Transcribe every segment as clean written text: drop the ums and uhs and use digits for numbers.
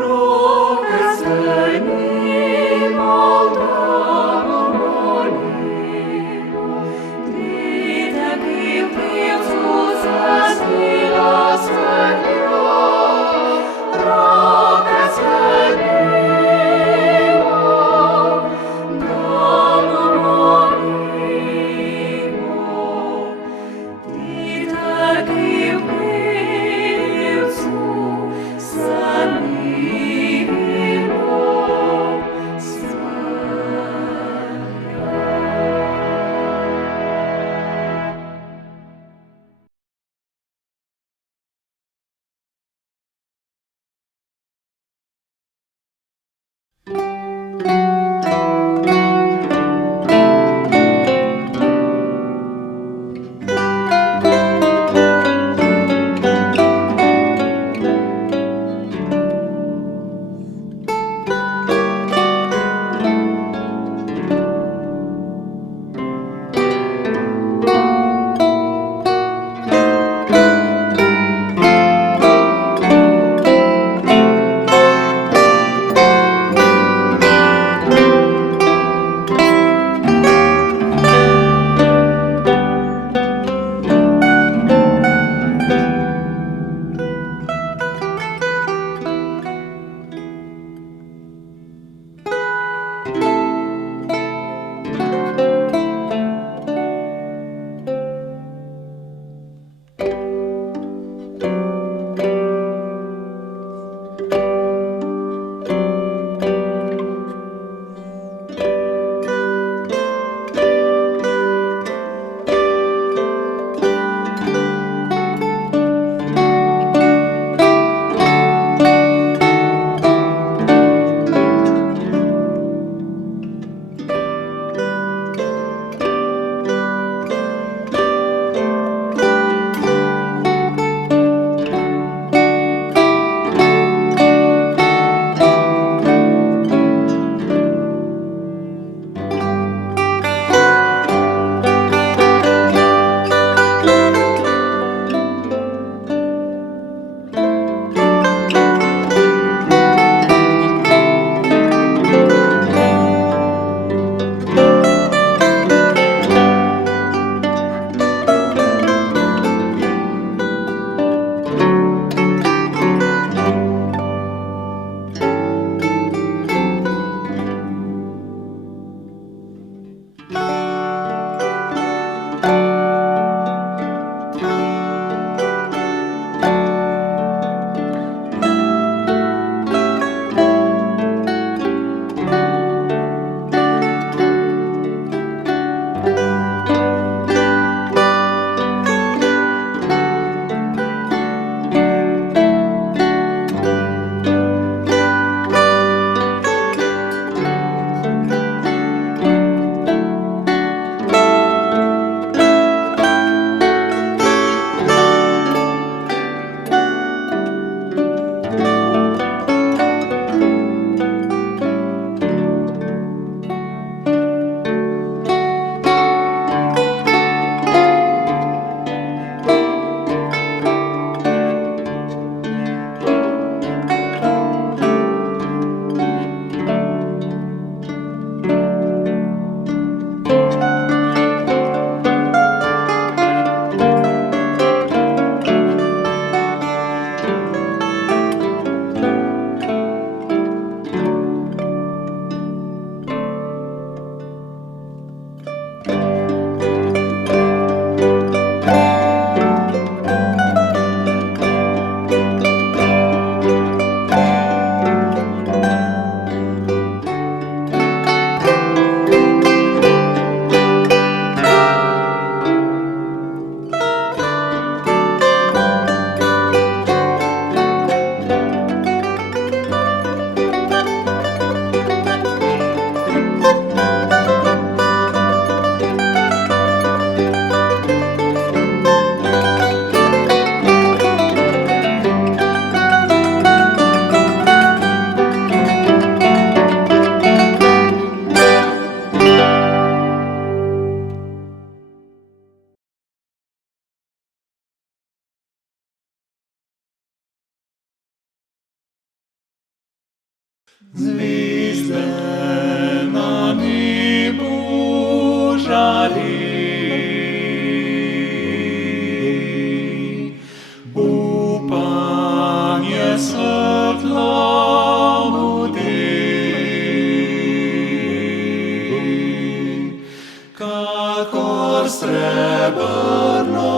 Роки зелені, Самі Звізде на небу жарі, у Пanie світло буди, как сребрно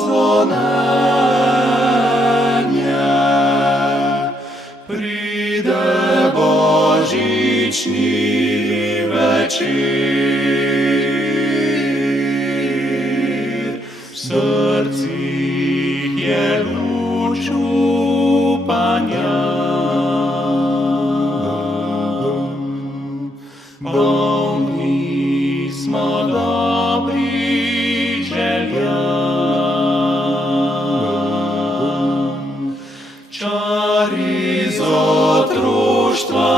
звонення, прийде Божічний вечір, в серці є лучу Паня. Повні смо добрі желя, чарі з отрущтва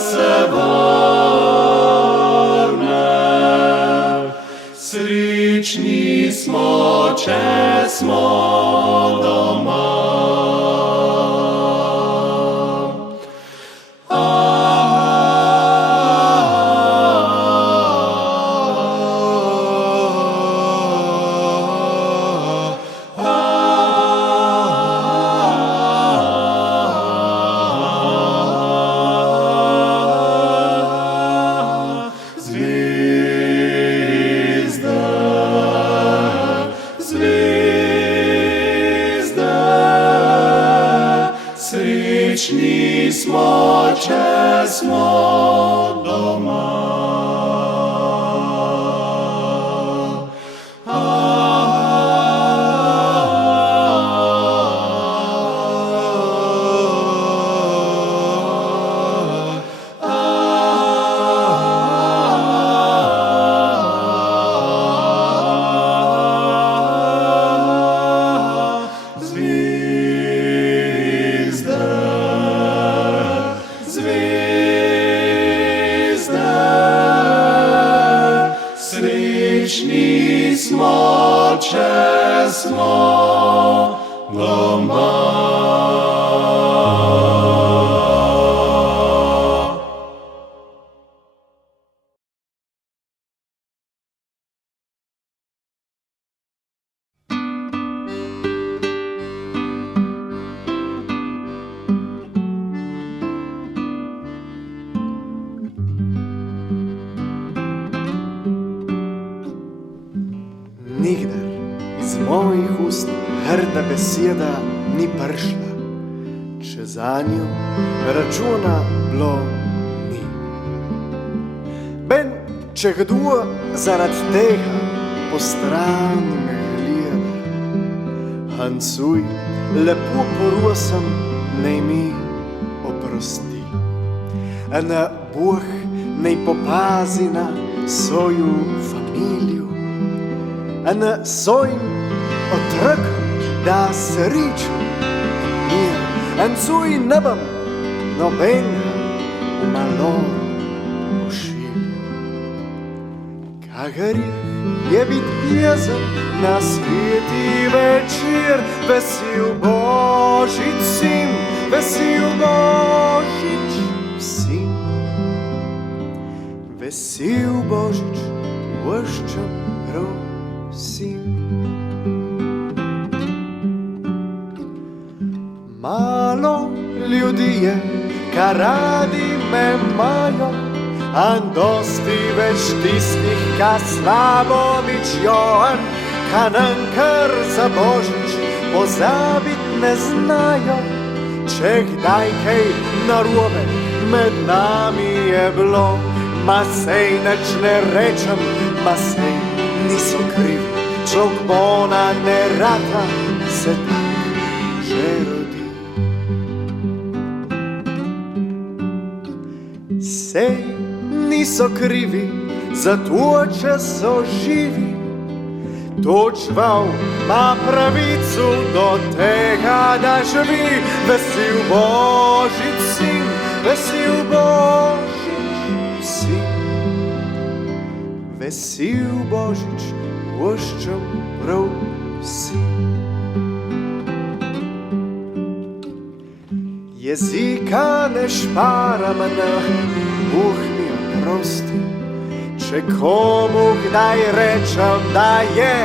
се верне, срічні смо, чесмо дома. Срічні смо, чесмо дома. Срічні смо, чесмо дома. Nikdar iz mojih ust grda beseda ni prišla, če zanjo računa bilo ni. Ben, če kdo zaradi tega po strani me gleda, Hancuj, lepo prosim, naj mi oprosti. Na Bog naj popazi na svojo familijo, na svojim otrokom da srečo in mir. Hancuj ne bom nobenega v malor pošiljal. Kakor je bit jezen na sveti večer, vesel Božič vsem, vesel Božič vsem. Vesel Božič voščem prosim. Malo ljudi je, kar radi me imajo, a dosti več tistih, ka slabo mičijo, ka nam kar za Božič pozabit ne znajo. Če kdaj kaj narobe med nami je bilo, ma sej nič ne rečem, ma sej niso krivi, človek bona ne rata, se tak že rodi. Sej niso krivi, zato če so živi, točval ma pravico do tega, da živi. Vesel Božič vsem, vesel Božič vsem. Vesel Božič voščem prav vsem. Jezika ne šparam, Bog mi oprosti. Če komu kdaj rečem, da je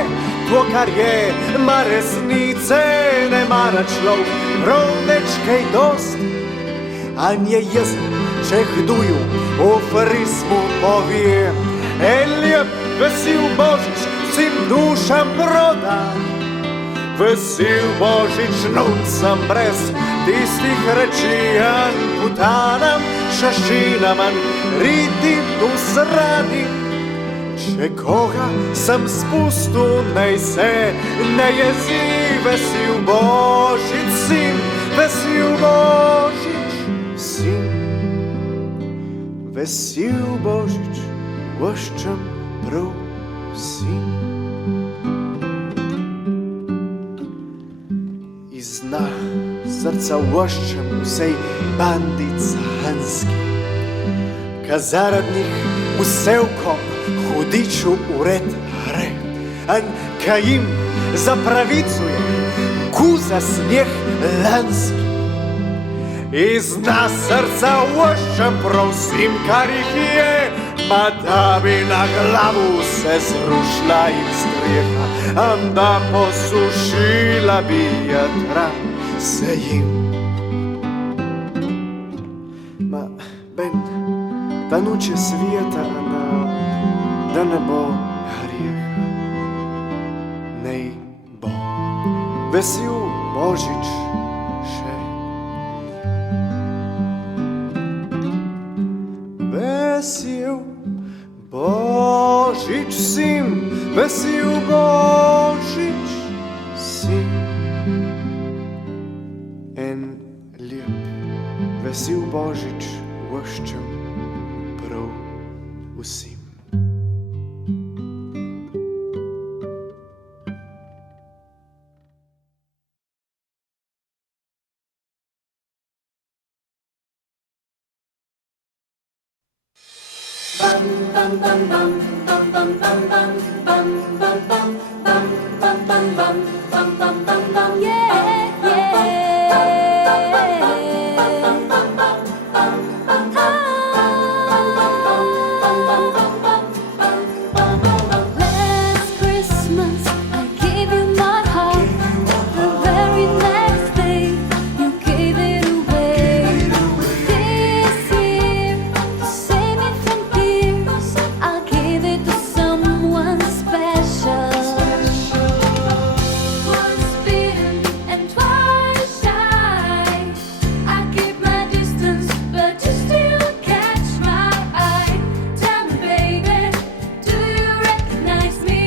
to, kar je, ma resnice ne mara človek, prav neč kaj dosti. An je jezik, če hduju, v frizmu povije, en lep, vesel Božič, vsem dušam prodan. Vesel Božič, nuncam brez tistih reči, an putanam, šašinam, ritim tu srani. Če koga sem spustil, naj se ne jezi. Vesel Božič, sin, vesel Božič, sin. Vesel Božič, voščem prav sin. Iz dna srca voščem vsej bandi cahanski, ka zaradi njih vsevkom hudiču ured hre, an ka jim zapravicuje kuza sneh lanski. Iz dna srca voščem prav vsem, kar jih je, pa da bi na glavu se zrušla jim streha, an da posušila bi jadra se jim. Ma, Ben, ta noč je svijeta, da ne bo grijeha, nej bo. Vesel Božič še. Vesel Božič sin, vesel Božič sin. En lep, vesel Božič voščem prav vsem. Last Christmas I gave you my heart. The very next day you gave it away. This year, to save me from tears, I'll give it to someone special. Once bitten and twice shy, I keep my distance, but you still catch my eye. Tell me, baby, do you recognize me?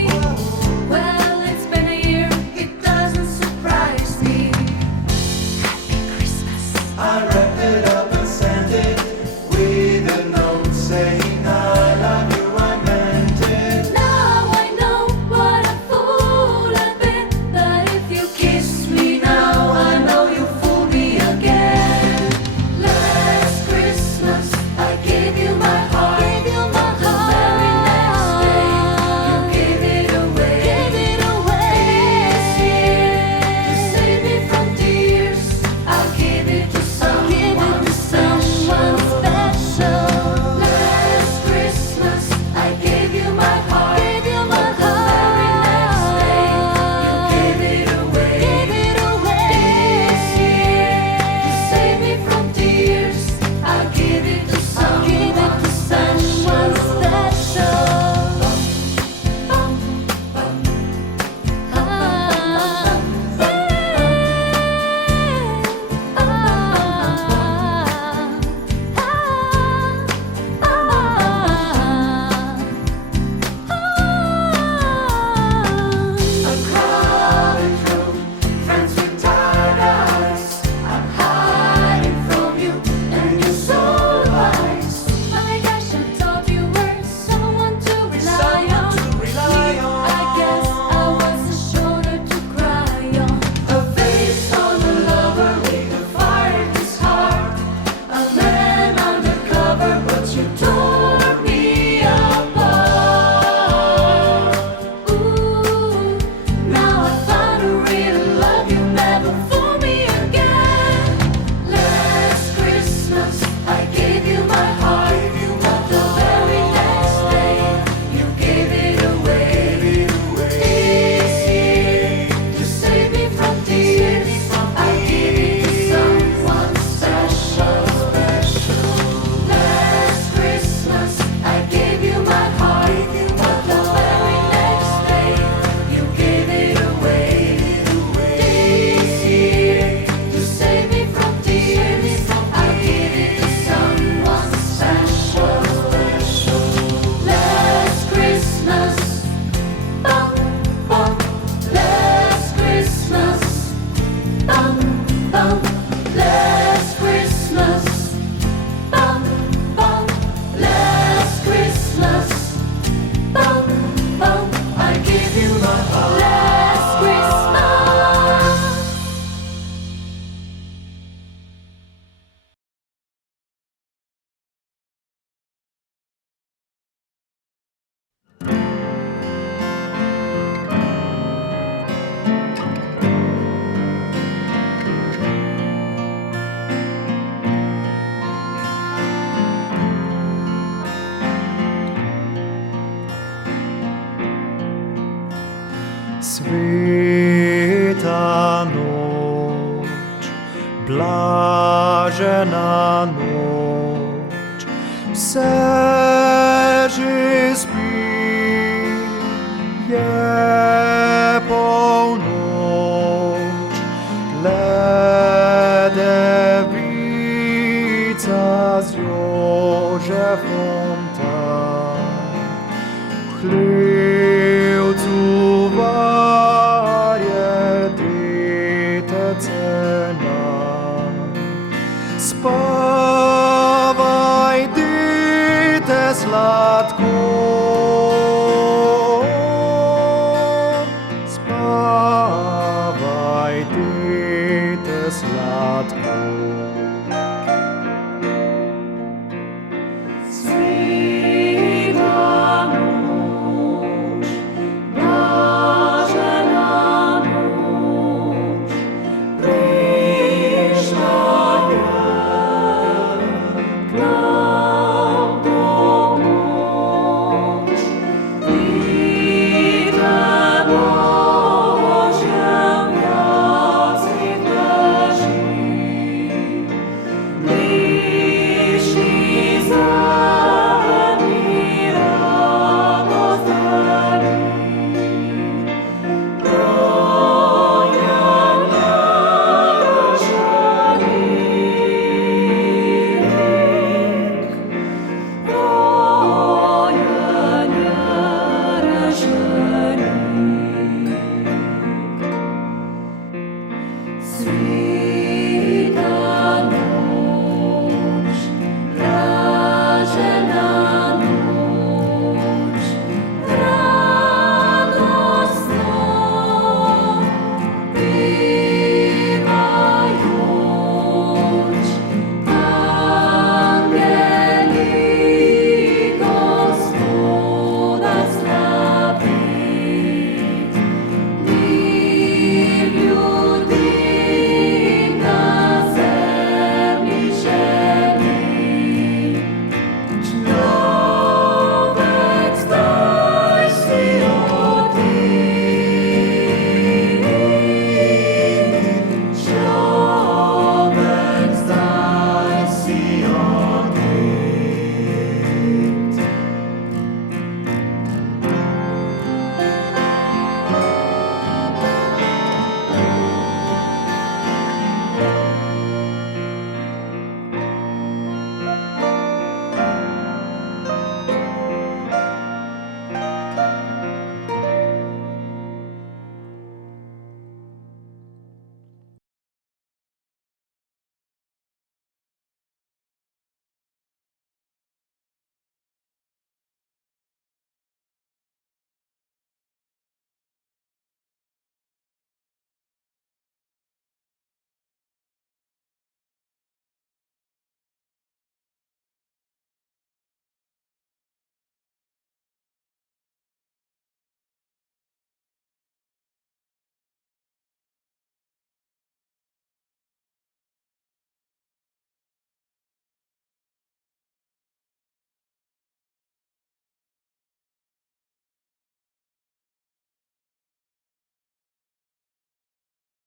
Well, it's been a year, it doesn't surprise me. Happy Christmas. I wrapped it up and sent it with a note saying I love you, I meant it. Now I know what a fool I've been. That if you kiss me now, I know you fool me again. Last Christmas I gave you my heart. The very next day you gave it away. This year, to save me from tears, I'll give it to someone Sveta noč, blažena noč, vse že spi, je polnoč, le devica z Jožefom tam, v hlevcu varje detece nam. Spavaj, dete sladko,